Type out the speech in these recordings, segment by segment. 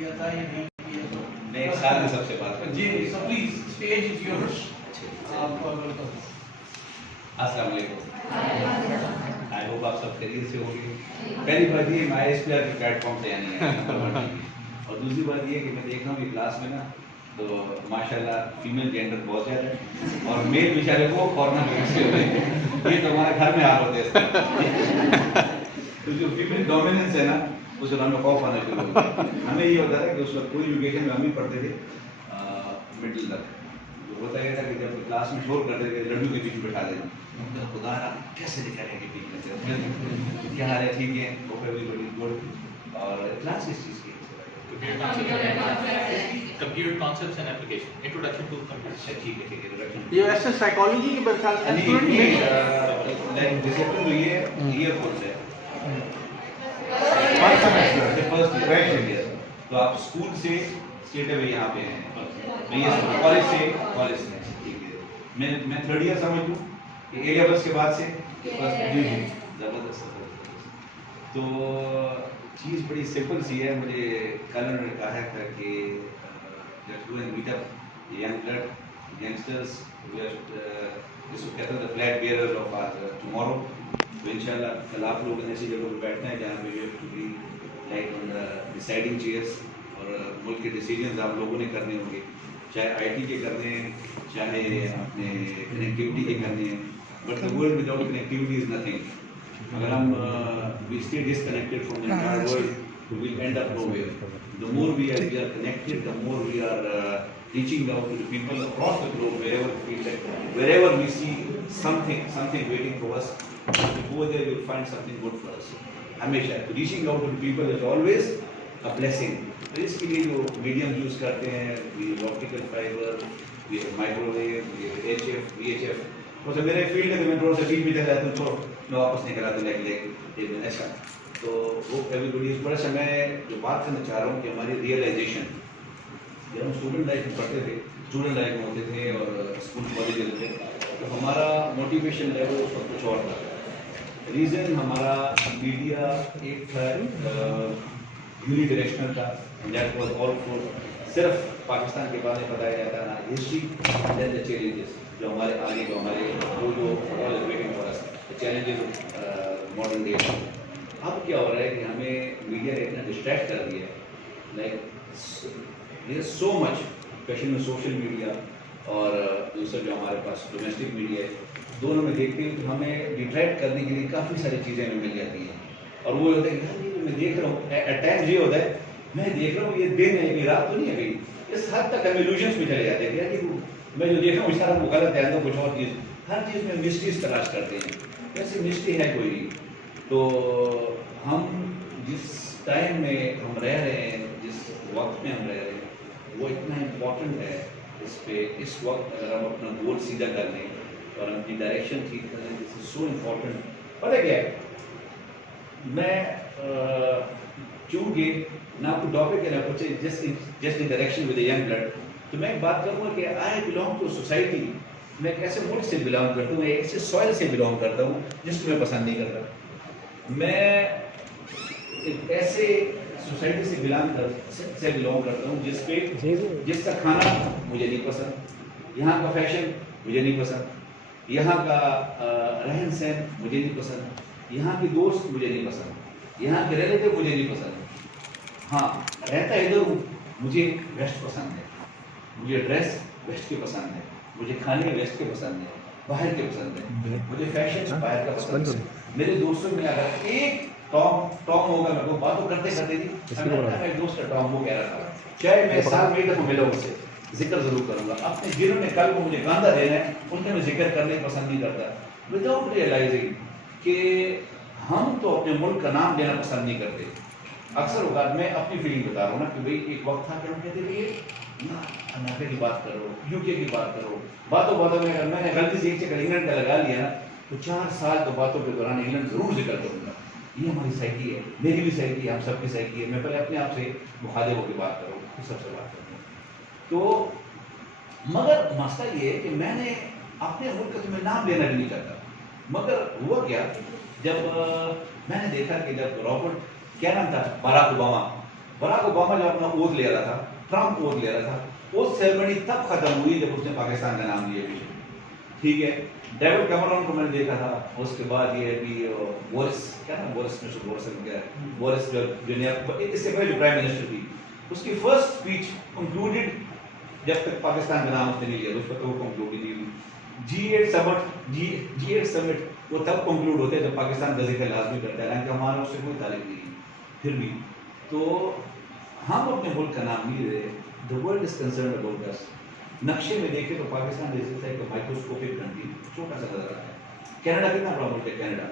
کیا تھا یا نہیں کیا تھا؟ میں ایک سال میں سب سے بات کروں. جی sir please stage is yours. آپ کا ویلکم. السلام علیکم. آئی ہوپ آپ سب خیریت سے ہوں گے. پہلی بات یہ میں اس پلیئر کے پلیٹ فارم سے آنی ہے, اور دوسری بات یہ کہ میں دیکھ رہا ہوں کہ کلاس میں نا تو ماشاء اللہ فیمیل جینڈر بہت زیادہ ہے, اور میل بیچارے کو کارنر سے ہوتے ہیں. یہ تو ہمارے گھر میں حال ہوتے ہیں. تو جو فیمیل ڈومیننس ہے نا اس میں ہمیں خوف آنا شروع ہو گیا. ہمیں یہ ہوتا ہے کہ اس وقت کوئی ایجوکیشن میں ہم ہی پڑھتے تھے مڈل تک. ہوتا یہ تھا کہ جب کلاس میں شور کرتے تھے لڑکیوں کے بیچ بٹھا دینا, خدا کیسے نکالیں گے بیچ میں سے, کیا حال ہے, ٹھیک ہے, گڈ. اور کلاس اس چیز کی Computer concepts and application. Introduction to computer. اچھا ٹھیک ہے, ٹھیک ہے. یہ ایسے سائیکالوجی کی برکات ہے. لائک ڈسپلن جو یہ ایئر فورس ہے فرسٹ ایئر, تو آپ اسکول سے اسٹیٹ اوے یہاں پہ ہیں, میں یہ کالج سے ٹھیک ہے. میں تھرڈ ایئر سمجھ لوں کہ اے لیولس کے بعد سے زبردست. تو چیز بڑی سمپل سی ہے. مجھے کل انہوں نے کہا تھا کہ let's go and meet up young blood youngsters جس کو کہتے ہیں flag bearers of our tomorrow. تو ان شاء اللہ کل آپ لوگ ایسی جگہ پہ بیٹھنا ہے جہاں پہ you have to be like on deciding chairs, اور ملک کے ڈیسیجنز آپ لوگوں نے کرنے ہوں گے, چاہے آئی ٹی کے کرنے ہیں, چاہے اپنے کنیکٹیوٹی کے کرنے ہیں. But the world without connectivity is nothing. اگر ہم we stay disconnected from the entire world, we will end up nowhere. The more we are connected, the more we are reaching out to the people across the globe, wherever we feel like, wherever we see something waiting for us, if we go there, we will find something good for us. ہمیشہ reaching out to the people is always a blessing. تو اس کے لیے جو medium use کرتے ہیں, optical fiber, microwave, HF, VHF, تو میرے field ہے, میں تھوڑا سا بیچ میں چلا جاتا ہوں, تو میں واپس نہیں کراتا ہوں ایسا. تو وہ ایوری بڈی اس بڑا سا میں جو بات کرنا چاہ رہا ہوں کہ ہماری ریئلائزیشن, جب ہم اسٹوڈنٹ لائف میں پڑھتے تھے, اسٹوڈنٹ لائف میں ہوتے تھے اور اسکول کالج ہوتے تھے, تو ہمارا موٹیویشن لیول اس وقت کچھ اور تھا. ریزن ہمارا میڈیا ایک تھا یونی ڈائریکشنل تھا, دیٹ واز آل فور صرف پاکستان کے بارے میں بتایا جاتا نا, ہسٹری دین دا چیلنجز جو ہمارے آگے, جو ہمارے چیلنجز ماڈرن ڈے. اب کیا ہو رہا ہے کہ ہمیں میڈیا نے اتنا ڈسٹریکٹ کر دیا ہے, لائک سو مچ, اسپیشلی میں سوشل میڈیا اور دوسرا جو ہمارے پاس ڈومیسٹک میڈیا ہے, دونوں میں دیکھتے ہیں کہ ہمیں ڈیٹریکٹ کرنے کے لیے کافی ساری چیزیں ہمیں مل جاتی ہیں. اور وہ ہوتا ہے کہ یار یہ میں دیکھ رہا ہوں, ایٹ ٹائمز یہ ہوتا ہے میں دیکھ رہا ہوں یہ دن ہے, یہ رات تو نہیں ہے گئی. اس حد تک ہم ایلوژنس میں چلے جاتے ہیں کہ یار میں جو دیکھ رہا ہوں اشارہ وہ غلط ہے, اندر کچھ اور چیز, ہر چیز میں مسٹریز تلاش کرتے ہیں. ویسے مسٹری ہے کوئی نہیں. تو ہم جس ٹائم میں ہم رہ رہے ہیں, جس وقت میں ہم رہ رہے ہیں, وہ اتنا امپورٹنٹ ہے. اس پہ اس وقت اگر ہم اپنا گول سیدھا کر لیں اور ہم اپنی ڈائریکشن ٹھیک کر لیں, دس از سو امپورٹنٹ. پتہ کیا ہے, میں چونکہ نہ آپ کو ٹاپک ہے نہ کچھ, just in direction with a young blood, تو میں ایک بات کروں گا کہ آئی بلانگ ٹو سوسائٹی. میں ایک ایسے ملک سے بلانگ کرتا ہوں, ایک ایسے سوائل سے بلانگ کرتا ہوں جس کو میں پسند نہیں کرتا. میں ایک ایسے سوسائٹی سے بلانگ کرتا ہوں جس کا کھانا مجھے نہیں پسند, یہاں کا فیشن مجھے نہیں پسند, یہاں کا رہن سہن مجھے نہیں پسند, یہاں کے دوست مجھے نہیں پسند, یہاں کے ریلیٹیو مجھے نہیں پسند. ہاں رہتا ادھر ہوں, مجھے ویسٹ پسند ہے, مجھے ڈریس ویسٹ کے پسند ہے, مجھے کھانے ویسٹ کے پسند ہے, باہر کے پسند ہے, مجھے فیشن باہر کا پسند ہے. میرے دوستوں میں اگر ایک ٹام ہوگا, میں وہ باتوں کرتے کرتے تھی, میرے دوست کا ٹام وہ کہہ رہا تھا, چاہے میں سال میں دفعہ ملا اس سے ذکر ضرور کروں گا. اپنے جنہوں نے کل کو مجھے گاندھا دینا ہے ان کے میں ذکر کرنے پسند نہیں کرتا, وداؤٹ ریئلائزنگ کہ ہم تو اپنے ملک کا نام لینا پسند نہیں کرتے. اکثر اوقات میں اپنی فیلنگ بتا رہا ہوں نا کہ بھائی ایک وقت تھا کہ ہم کہتے تھے امریکہ کی بات کرو, یو کے کی بات کرو, باتوں میں اگر میں نے غلطی سے ایک چکر انگلینڈ کا لگا لیا نا تو 4 سال تو باتوں کے دوران انگلینڈ ضرور ذکر کروں گا. یہ ہماری سائیکی ہے, میری بھی سائیکی ہے, ہم سب کی سائیکی ہے. میں پہلے اپنے آپ سے مخاطب ہو کے بات کروں, پھر سب سے بات کروں. تو مگر مسئلہ یہ ہے کہ میں نے اپنے ملک کا تمہیں نام لینا بھی نہیں چاہتا. مگر ہوا کیا, جب میں نے دیکھا کہ جب رابرٹ, کیا نام تھا, باراک اوباما, براک اوباما جب اپنا اوتھ لے رہا تھا، ٹرمپ اوتھ لے رہا تھا، اوتھ سیریمنی تب ختم ہوئی جب اس نے پاکستان کا نام لیا پیچھے. ٹھیک ہے، ڈیوڈ کیمرون کو میں نے دیکھا تھا. اس کے بعد یہ بھی بورس، کیا نام بورس میں بورس کیا ہے، بورس جو اس سے پہلے جو پرائم منسٹر تھی، اس کی فرسٹ اسپیچ کنکلوڈیڈ جب تک پاکستان کا نام اس نے نہیں لیا، اس وقت وہ کنکلوڈ نہیں ہوئی. G8 سمٹ وہ تب کنکلوڈ ہوتے ہیں جب پاکستان کا ذکر لازمی کرتا ہے، حالانکہ ہمارا اس سے کوئی تعلق نہیں ہے. پھر بھی تو ہم اپنے ملک کا نام نہیں رہے. The world is concerned about us. نقشے میں دیکھیں تو پاکستان جیسے ایک مائکروسکوپک کنٹری چھوٹا سا نظر آتا ہے. کینیڈا کتنا بڑا ملک ہے کینیڈا،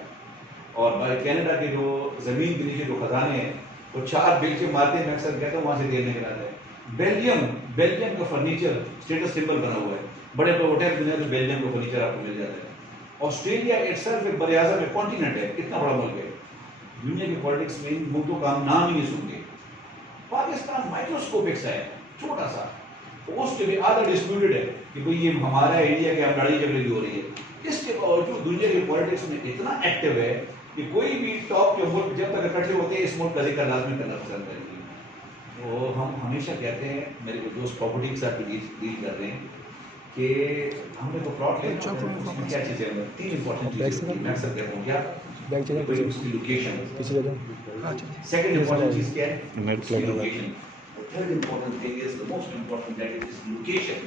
اور کینیڈا کے جو زمین کے نیچے جو خزانے ہیں وہ 4 بیلچے مارتے ہیں، میں اکثر کہتا ہوں وہاں سے تیل نکل آتا ہے. بیلجیم کا فرنیچر اسٹیٹس سمبل بنا ہوا ہے، بڑے بڑے ہوٹل بنے تو بیلجیم کا فرنیچر آپ کو مل جاتا ہے. آسٹریلیا اٹسیلف ایک بر اعظم ایک کانٹیننٹ ہے، اتنا بڑا ملک ہے. دنیا کی پالیٹکس میں ان ملکوں کا ہم نام ہی نہیں سنتے. پاکستان مائکروسکوپک سا ہے، چھوٹا سا، اس کے بھی آدھا ڈسپیوٹڈ ہے کہ بھئی یہ ہمارا انڈیا کے ہم لڑائی جھگڑے بھی ہو رہی ہے. اس کے باوجود دنیا کی پالیٹکس میں اتنا ایکٹیو ہے کہ کوئی بھی ٹاپ کے ملک جب تک اکٹھے ہوتے ہیں اس ملک کا ذکر لازمی کرنا پسند کریں گے. تو ہم ہمیشہ کہتے ہیں، میرے کو دوست پراپرٹی کے ساتھ ڈیل کر رہے ہیں کہ ہم نے تو پلاٹ لینا ہے، اس میں کیا چیزیں ہیں، 3 امپورٹنٹ چیزیں ہوتی ہیں. میں اکثر کہتا ہوں کیا، اس کی لوکیشن، سیکنڈ امپورٹنٹ چیز کیا ہے، اس کی location. Third important thing is the most important, that it is location.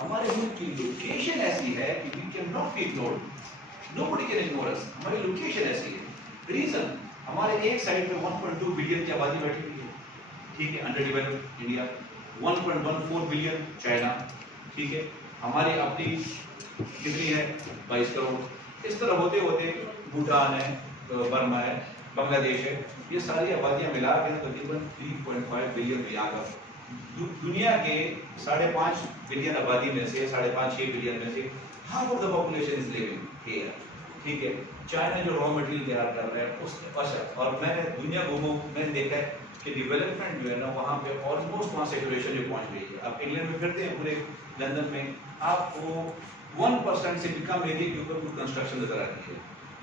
ہمارے ملک کی لوکیشن ایسی ہے کہ we cannot be ignored. Nobody can ignore us. ہماری لوکیشن ایسی ہے. ریزن، ہمارے ایک سائڈ پہ 1.2 بلین کی آبادی بیٹھی ہوئی ہے. ٹھیک ہے، under developed India, 1.14 billion China. ٹھیک ہے، ہماری اپنی کتنی ہے، 22 کروڑ. اس طرح ہوتے ہوتے بھوٹان ہے، برما ہے، بنگلہ دیش ہے، یہ ساری آبادیاں ملا کے تقریباً 3.5 بلین میں آ کر دنیا کے 5.5 بلین آبادی میں سے 5.5-6 بلین میں سے half of the population is living here. ٹھیک ہے، چائنا جو را مٹیریل تیار کر رہا ہے اس اور میں نے دنیا گھوموں، میں نے دیکھا ہے کہ ڈیولپمنٹ جو ہے نا وہاں پہ آلموسٹ وہاں سیچوریشن جو پہنچ گئی ہے. آپ انگلینڈ میں پھرتے ہیں، پورے لندن میں آپ کو 1% سے بھی کم ایریا کے اوپر کوئی کنسٹرکشن نظر آتی ہے.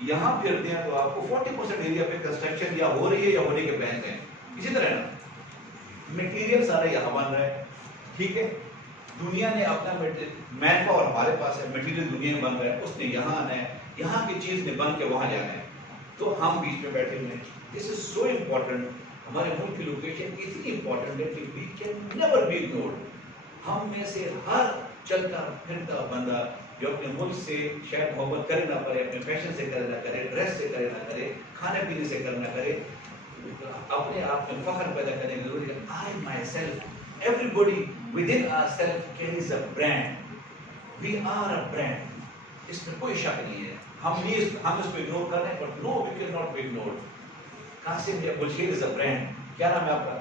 یہاں پھرتے ہیں تو آپ کو 40% ایریا پہ کنسٹرکشن یا ہو رہی ہے یا ہونے کے پلان ہیں. اسی طرح نا مٹیریل سارا یہاں بن رہا ہے. ٹھیک ہے، دنیا نے اپنا مین پاور ہمارے پاس ہے، مٹیریل دنیا میں بن رہا ہے، اس نے یہاں آنا ہے، یہاں کی چیز نے بن کے وہاں جانا ہے. تو ہم بیچ میں بیٹھے ہوئے ہیں. This is so important. ہمارے ملک کی لوکیشن اتنی امپورٹنٹ ہے کہ we can never be ignored. ہم میں سے ہر چلتا پھرتا بندہ جو اپنے ملک سے شاید محبت کرے نہ کرے، اپنے فیشن سے کرے نہ کرے، ڈریس سے کرے نہ کرے، کھانے پینے سے کرے نہ کرے، اپنے آپ میں فخر پیدا کرنے کی ضرورت ہے. I myself, everybody within ourselves carries a brand. We are a brand. اس میں کوئی شک نہیں ہے. ہم اس کو اگنور کر رہے ہیں، but no, we cannot be ignored. Qasim یا بلشیر is a brand. کیا نام ہے آپ کا؟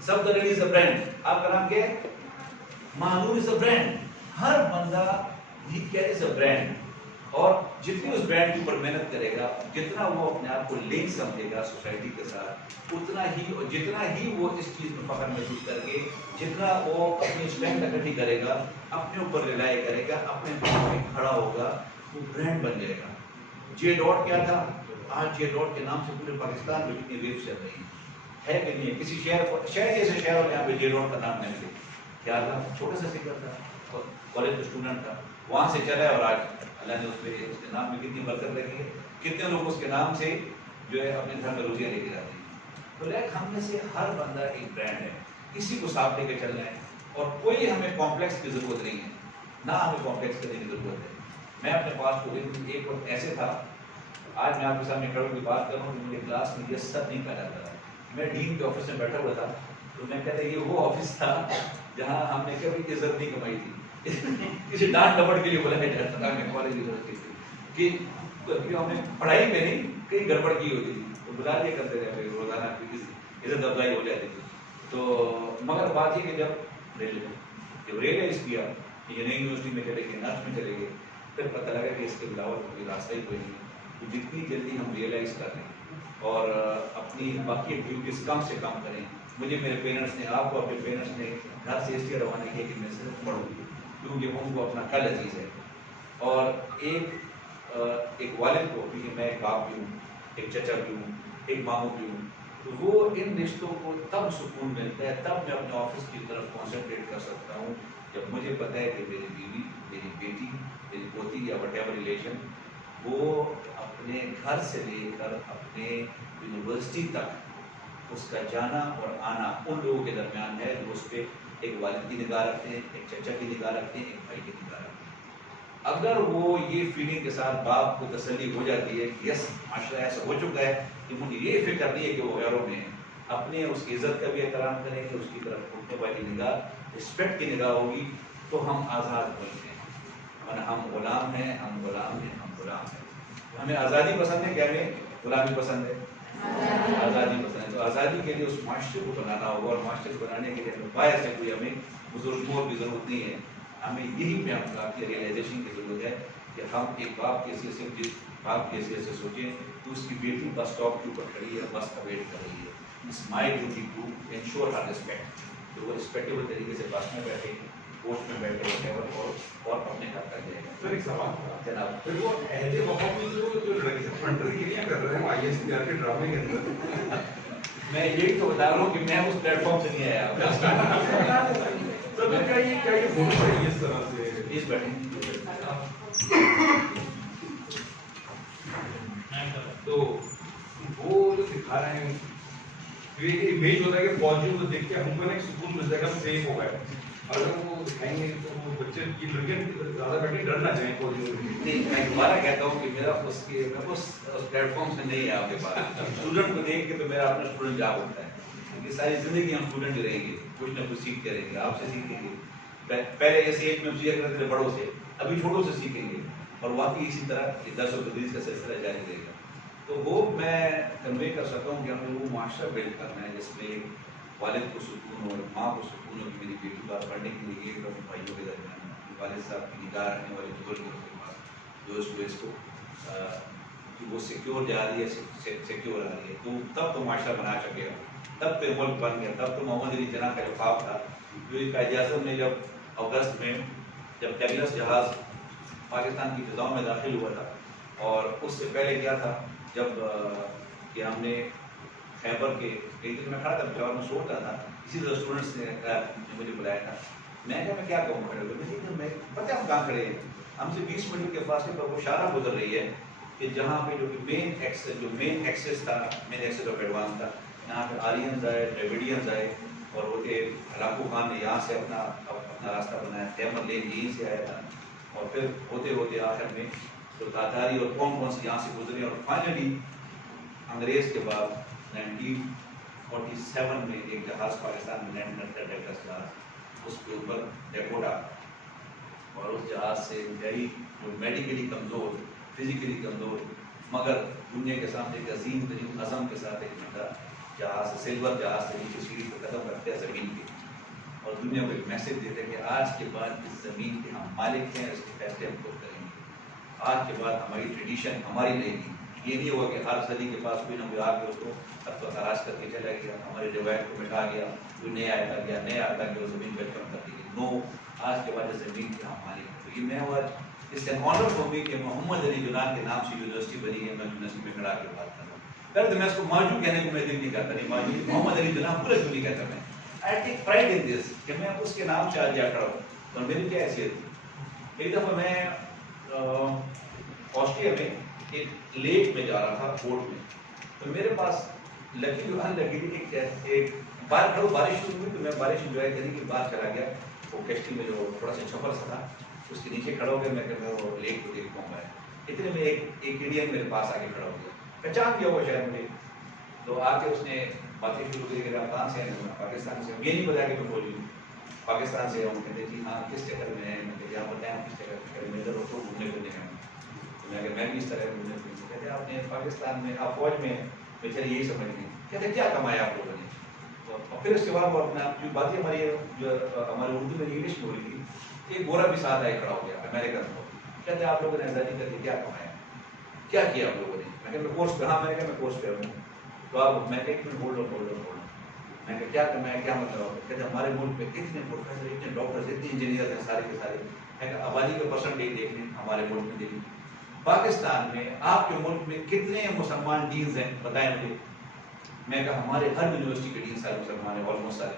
صفدر علی is a brand. آپ کا نام کیا ہے؟ مانور is a brand. ہر بندہ he carries a brand. اور جتنی اس برانڈ کے اوپر محنت کرے گا، جتنا وہ اپنے آپ کو لنک سمجھے گا سوسائٹی کے ساتھ، جتنا ہی وہ اس چیز میں فخر محسوس کر کے، جتنا وہ اپنی اسٹرینتھ اکٹھی کرے گا، اپنے اوپر ریلائی کرے گا، اپنے پاؤں پہ کھڑا ہوگا، وہ برانڈ بن جائے گا. جے ڈاٹ کیا تھا؟ آج جے ڈاٹ کے نام سے پورے پاکستان میں کتنی ریف چل رہی ہے کہ نہیں ہے؟ کسی شہر جیسے شہر ہو جہاں پہ جے ڈاٹ کا نام نہیں لے. کیا تھا؟ چھوٹا سا سکر تھا، کالج کا اسٹوڈنٹ تھا، وہاں سے چلا ہے اور آج اللہ نے اس کے نام میں کتنی برکت رکھی ہے. کتنے لوگ اس کے نام سے جو ہے اپنے گھر میں روزیاں لے کے جاتے ہیں. تو لیکن ہم میں سے ہر بندہ ایک برانڈ ہے، اسی کو ساتھ لے کے چلنا ہے. اور کوئی ہمیں کمپلیکس کی ضرورت نہیں ہے، نہ ہمیں کمپلیکس کرنے کی ضرورت ہے. میں اپنے پاس کو ایک وقت ایسے تھا، آج میں آپ کے سامنے کھڑوں کی بات کر رہا ہوں کہ مجھے کلاس میں یہ سب نہیں پایا جاتا. میں ڈین کے آفس میں بیٹھا ہوا تھا، تو میں کہتا یہ وہ آفس تھا جہاں ہم نے کبھی عزت نہیں کمائی تھی. کسی ڈانٹ ڈپٹ کے لیے بلایا جاتا تھا ہمیں کالج یونیورسٹی سے کہ ہمیں پڑھائی میں نہیں کہیں گڑبڑ کی ہوتی تھی تو بلا دیا کرتے تھے روزانہ، عزت افزائی ہو جاتی تھی. تو مگر بات یہ کہ جب ریئلائز کیا کہ یہ نئی یونیورسٹی میں چلے گئے، نرس میں چلے گئے، پھر پتہ لگا کہ اس کے علاوہ کوئی راستہ ہی کوئی نہیں. تو جتنی جلدی ہم ریئلائز کر لیں اور اپنی باقی ایکٹیویٹیز کم سے کم کریں. مجھے میرے پیرنٹس نے، آپ کو اپنے پیرنٹس نے گھر سے اس لیے روانہ کیا کہ میں صرف پڑھوں، کیونکہ ان کو اپنا کل عزیز ہے. اور ایک والد کو، کیونکہ میں ایک باپ بھی ہوں، ایک چچا بھی ہوں، ایک ماموں بھی ہوں، تو وہ ان رشتوں کو تب سکون ملتا ہے، تب میں اپنے آفس کی طرف کانسنٹریٹ کر سکتا ہوں جب مجھے پتہ ہے کہ میری بیوی، میری بیٹی، میری پوتی یا وٹ ایور ریلیشن وہ اپنے گھر سے لے کر اپنے یونیورسٹی تک اس کا جانا اور آنا ان لوگوں کے درمیان ہے جو اس پہ ایک والد کی نگاہ رکھتے ہیں، ایک چچا کی نگاہ رکھتے ہیں، ایک بھائی کی نگاہ رکھتے ہیں۔ اگر وہ یہ فیلنگ کے ساتھ باپ کو تسلی ہو جاتی ہے کہ یس معاشرہ ایسا ہو چکا ہے کہ مجھے یہ فکر نہیں ہے کہ وہ غیروں میں اپنے اس کی عزت کا بھی احترام کریں گے، اس کی طرف اٹھنے والی نگاہ رسپیکٹ کی نگاہ ہوگی، تو ہم آزاد بنتے ہیں۔ ورنہ ہم غلام ہیں، ہم غلام ہیں، ہم غلام ہیں۔ ہمیں آزادی پسند ہے کہ ہمیں غلامی پسند ہے؟ آزادی پسند ہے۔ تو آزادی کے لیے اس معاشرے کو بنانا ہوگا، اور معاشرے کو بنانے کے لیے ہمیں باہر سے کوئی ہمیں بزرگ مور کی ضرورت نہیں ہے، ہمیں یہی پہ ہم کی ریئلائزیشن کی ضرورت ہے کہ ہم ایک باپ کے حیثیت سے، جس باپ کے حیثیت سے سوچیں کہ اس کی بیٹی بس اسٹاپ کے اوپر کھڑی ہے، بس کا ویٹ کر رہی ہے، it's my duty to ensure her respect, تو وہ رسپیکٹیبل طریقے سے بس میں بیٹھے، کوچ میں بیٹھے اور اپنے گھر کر جائے گا۔ سر ایک سوال تھا جناب، پھر وہ اہل وفا میں جو فنڈر گیریاں کر رہے ہیں آئی ایس کے ڈرامے کے اندر، میں یہی تو بتا رہا ہوں کہ میں اس پلیٹ فارم سے نہیں آیا۔ سر کیا یہ ہونا چاہیے اس طرح سے؟ پلیز بیٹھیں۔ تو وہ جو دکھا رہے ہیں ایک امیج ہوتا ہے کہ فوجیوں کو دیکھ کے ہم کو ایک سکون مل جائے گا، ہم سیف ہو گئے۔ اگر وہ دکھائیں گے تو وہ بچے کی لڑکیاں زیادہ بیٹھے ڈرنا چاہیں فوجیوں سے۔ نہیں، میں دوبارہ کہتا ہوں کہ میرا اس پلیٹ فارم سے نہیں ہے آپ کے پاس۔ اسٹوڈنٹ کو دیکھ کے تو میرا اپنا اسٹوڈنٹ جاگ ہوتا ہے، کیونکہ ساری زندگی ہم اسٹوڈنٹ ہی رہیں گے، کچھ نہ کچھ سیکھتے رہیں گے، آپ سے سیکھیں گے۔ پہلے اس ایج میں سیکھ کرتے تھے بڑوں سے، ابھی چھوٹوں سے سیکھیں گے، اور واقعی اسی طرح درس و تدریس کا سلسلہ جاری رہے گا۔ تو وہ میں کنوے کر سکتا ہوں کہ ہمیں وہ معاشرہ بلڈ کرنا ہے جس میں والد کو سکون ہو، ماں کو سکون ہو کہ میری بیٹی کا پڑھنے کے لیے ایک اپنے بھائیوں کے درمیان والد صاحب کی نگاہ رکھنے والے بزرگ کے پاس جو اس کو کہ وہ سیکیور جا رہی ہے، سیکیور آ رہی ہے، تو تب تو معاشرہ بنا سکے گا، تب تو ملک بن گیا، تب تو محمد علی جناح کا جو خواب تھا، جو قائد اعظم نے جب اگست میں جب ڈگلس جہاز پاکستان کی فضاؤں میں داخل ہوا تھا، اور اس سے پہلے کیا تھا جب کہ ہم نے خیبر کے ایک دن میں کھڑا تھا پشاور میں سو رہا تھا، اسی طرح اسٹوڈنٹس نے مجھے بلایا تھا، میں کہا میں کیا کہوں کھڑے ہوئے، میں پتہ ہم کہاں کھڑے ہیں، ہم سے 20 میٹر کے فاصلے پر وہ شارہ گزر رہی ہے کہ جہاں پہ جو مین ایکسس تھا، مین ایکسس آف ایڈوانس تھا، یہاں پہ آرینز آئے، ڈریویڈینز آئے، اور وہ کہ ہلاکو خان نے یہاں سے اپنا راستہ بنایا، تیمور لین یہیں سے آیا تھا، اور پھر ہوتے ہوتے آخر میں تو تاتاری اور کون سے یہاں سے گزرے، اور فائنلی انگریز کے بعد 1947 میں ایک جہاز پاکستان میں لینڈ کرتا ہے، ڈگلس جہاز، اس کے اوپر ڈیکوٹا، اور اس جہاز سے گئی جو میڈیکلی کمزور، فزیکلی کمزور، مگر دنیا کے سامنے ایک عظیم ترین عزم کے ساتھ ایک بندہ جہاز، سلور جہاز سے نیچے سیڑھی کو قدم رکھتے ہیں زمین کے، اور دنیا کو ایک میسج دیتے ہیں کہ آج کے بعد اس زمین کے ہم مالک ہیں، اس کے فیصلے ہم خود کریں گے، آج کے بعد ہماری ٹریڈیشن ہماری رہے گی، یہ نہیں ہوگا کہ ہر صدی کے پاس کوئی نہ کوئی آ کے اس کو تلاش کر کے چلا گیا، ہماری روایت کو مٹا گیا، کوئی نیا آتا گیا، نیا آتا گیا، وہ زمین پہ کم کر دی گئی، نو، آج کے بعد اس زمین کے ہم مالک ہیں۔ تو یہ میں آج اس سے آنر ہو گئی کہ محمد علی جناح کے نام سے یونیورسٹی بنی ہے، میں یونیورسٹی میں کھڑا کے بات کر رہا ہوں، پہلے تو میں اس کو ماجو کہنے کو میں دل نہیں کرتا، نہیں ماجو، محمد علی جناح پورے کیوں نہیں کہتا میں، آئی ٹیک پرائڈ ان دس کہ میں اس کے نام سے آج جا کھڑا ہوں، اور میری کیا حیثیت تھی۔ ایک دفعہ میں آسٹریلیا میں ایک لیک میں جا رہا تھا، بوٹ میں، تو میرے پاس لکی جو لگی تھی، ایک باہر کھڑا، بارش شروع ہوئی تو میں بارش انجوائے کرنے کے باہر چلا گیا، وہ کشتی میں جو تھوڑا سا چھپر سا تھا اس کے نیچے کھڑا ہو گیا، میں کہ میں وہ لیک کو دیکھ پاؤں گا، اتنے میں ایک انڈین میرے پاس آ کے کھڑا ہو گیا، پہچان گیا وہ شاید مجھے، تو آ کے اس نے باتیں شروع کری کہ آپ کہاں سے ہیں، میں پاکستان سے ہوں، یہ نہیں بتایا کہ میں فوجی ہوں، پاکستان سے ہوں، کہتے جی ہاں کس چکر میں ہیں، میں کہ آپ بتائیں کس چکر میں، ادھر ہوتا گھومنے پھرنے میں ہوں، تو میں کہ میں بھی اس طرح گھومنے پھرنے سے، کہتے آپ نے پاکستان میں، آپ فوج میں، بیچارے یہی سمجھ گئے، کہتے کیا کمایا آپ لوگوں نے، تو پھر اس کے بعد وہ اپنا جو باتیں ہماری جو ہمارے اردو میں انگلش میں ہو رہی تھی، ایک گورا بھی ساتھ آئے کھڑا ہو گیا امیریکن کو، کہتے آپ لوگوں نے آزادی کر کے کیا کمایا، کیا کیا آپ لوگوں نے، میں کہ میں کورس پہ، ہاں میں کہ میں کورس پہ ہوں، تو آپ میں کہ ایک منٹ ہولڈ میں کہ کیا کمایا، کیا مطلب، کہتے ہمارے ملک میں اتنے پروفیسر، اتنے ڈاکٹر، اتنے انجینئر ہیں سارے کے سارے، میں کہ آبادی کا پرسنٹیج دیکھ لیں ہمارے ملک میں، دیکھ لیں پاکستان میں، آپ کے ملک میں کتنے مسلمان ڈینز ہیں بتائیں مجھے، میں کہا ہمارے ہر یونیورسٹی کے ڈین سارے مسلمان ہیں, آلموسٹ سارے,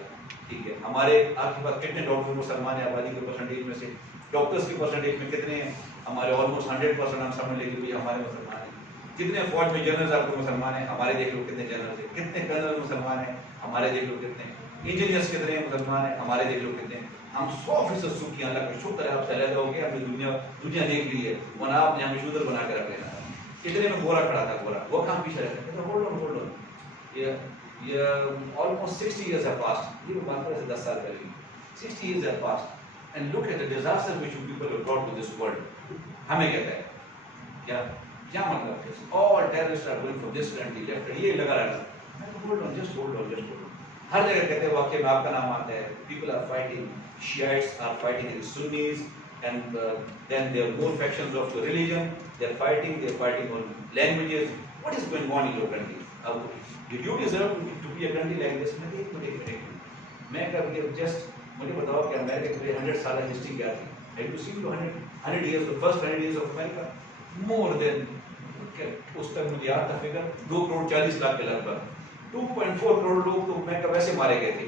ٹھیک ہے. ہمارے آپ کے پاس کتنے ڈاکٹر مسلمان ہیں آبادی کے پرسنٹیج میں سے, ڈاکٹرس کے پرسنٹیج میں کتنے ہیں؟ ہمارے آلموسٹ 100% ہم سمجھ لیں کہ ہمارے مسلمان ہیں. کتنے فوج میں جنرل آپ کو مسلمان ہیں؟ ہمارے دیکھ لو کتنے جنرل ہیں. کتنے کرنل مسلمان ہیں؟ ہمارے دیکھ لو کتنے. انجینئرس کتنے مسلمان ہیں؟ ہمارے دیکھ لو کتنے. ہم 100% سکھی, اللہ کا شکر ہے آپ سے علیحدہ ہو گئے, ہم نے دنیا دیکھ لی ہے, ورنہ آپ نے ہمیں شودر بنا کے رکھ لینا. کتنے میں گورا کھڑا تھا, گورا وہ کہاں پیچھے رہتا ہے, ہولڈ آن. یہ almost 60 years have passed. یہ بات کرے سے 10 سال پہلے 60 years have passed. And look at the disaster which you people have brought to this world. ہمیں کہتا ہے کیا مطلب ہے, all terrorists are going from this country left, یہ لگا رہا ہے. hold on, just hold on. ہر جگہ کہتے ہیں واقعہ میں آپ کا نام آتا ہے. people are fighting, Shiites are fighting the Sunnis, and then there are more factions of the religion. They are fighting on languages. What is going on in your country? Did you deserve to be a country like this? میں کبھی just مجھے بتاؤ کہ امریکہ کی 100 سالہ history کیا تھی. Have you seen 100 years, the first 100 years of America? More than, اس تک مجھے یاد تھا فگر 2 کروڑ 40 لاکھ کے لگ بھگ 2.4 کروڑ لوگ تو امریکہ ویسے مارے گئے تھے.